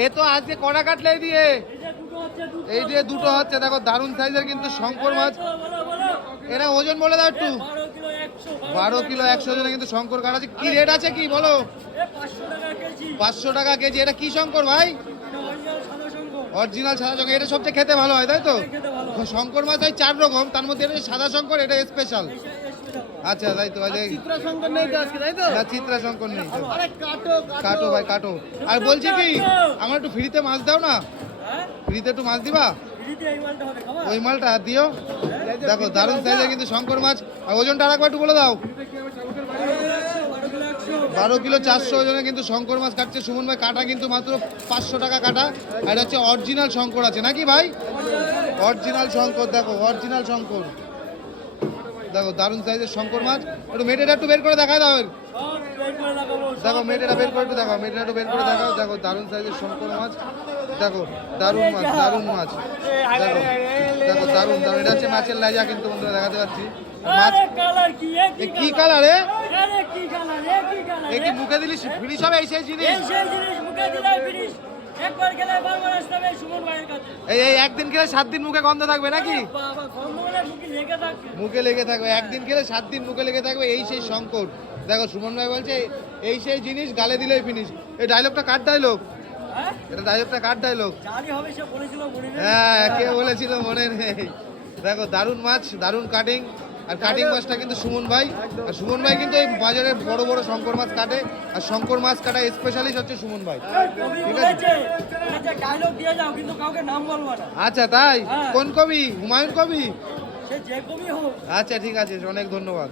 এ তো আজকে কড়া কাটলে দিয়ে এই যে দুটো হচ্ছে দেখো দারুণ সাইজের কিন্তু শঙ্কর মাছ। এটা ওজন বলে দাও একটু। 12 কিলো 100 জনে কিন্তু শঙ্কর কাটা আছে। কি রেট আছে কি বলো? 500 টাকা কেজি। এটা কি শঙ্কর ভাই? অরিজিনাল সাদা শঙ্কর। এটা সবচেয়ে খেতে ভালো হয় তাই তো? শঙ্কর মাছ হয় 4 রকম, তার মধ্যে এটা সাদা শঙ্কর, এটা স্পেশাল। আচ্ছা তাই তো। চিত্রা শঙ্কর নেই তো আজকে, তাই তো? না চিত্রা শঙ্কর নেই। আরে কাটো কাটো ভাই কাটো। আর বলছি কি, আমার একটু ফ্রিতে মাছ দাও না? ফ্রিতে একটু মাছ দিবা? ওই মালটা দিও। দেখো দারুণ সাইজের কিন্তু শঙ্কর মাছ। আর ওজনটা আরেকবার একটু বলে দাও। 12 কিলো 400 ওজনে কিন্তু শঙ্কর মাছ কাটছে সুমন ভাই। কাটা কিন্তু মাত্র 500 টাকা কাটা। আর এটা হচ্ছে অরিজিনাল শঙ্কর আছে নাকি ভাই? অরিজিনাল শঙ্কর। দেখো অরিজিনাল শঙ্কর। দেখো দারুণ সাইজের শঙ্কর মাছ। একটু মেটেটা একটু বের করে দেখায় দাও। দেখো মেটেটা বের করে একটু দেখাও। মেটেটা একটু বের করে দেখাও। দেখো দারুণ সাইজের শঙ্কর মাছ। দেখো দারুণ মাছ, দারুণ মাছ। দেখো দেখো দারুণ দারুণ। এটা হচ্ছে মাছের লাইজা কিন্তু বন্ধুরা দেখাতে পাচ্ছি। মাছ কি কালার? এ কি মুখে দিলি ফিনিশ হবে এই সেই জিনিস? এই একদিন খেলে 7 দিন মুখে গন্ধ থাকবে নাকি? মুখে লেগে থাকবে। একদিন খেলে 7 দিন মুখে লেগে থাকবে। এই সেই শঙ্কর। দেখো সুমন ভাই বলছে এই সেই জিনিস, গালে দিলেই ফিনিশ। এই ডায়লগটা কার ডায়লগ? এটা ডায়লগটা কার ডায়লগ? হ্যাঁ কে বলেছিল মনে নেই। দেখো দারুণ মাছ, দারুণ কাটিং। আর কাটিং মাছটা কিন্তু সুমন ভাই। আর সুমন ভাই কিন্তু এই বাজারে বড় বড় শঙ্কর মাছ কাটে। আর শঙ্কর মাছ কাটা স্পেশালিস্ট হচ্ছে সুমন ভাই। ঠিক আছে। আচ্ছা তাই? কোন কবি? হুমায়ুন কবি? আচ্ছা ঠিক আছে, অনেক ধন্যবাদ।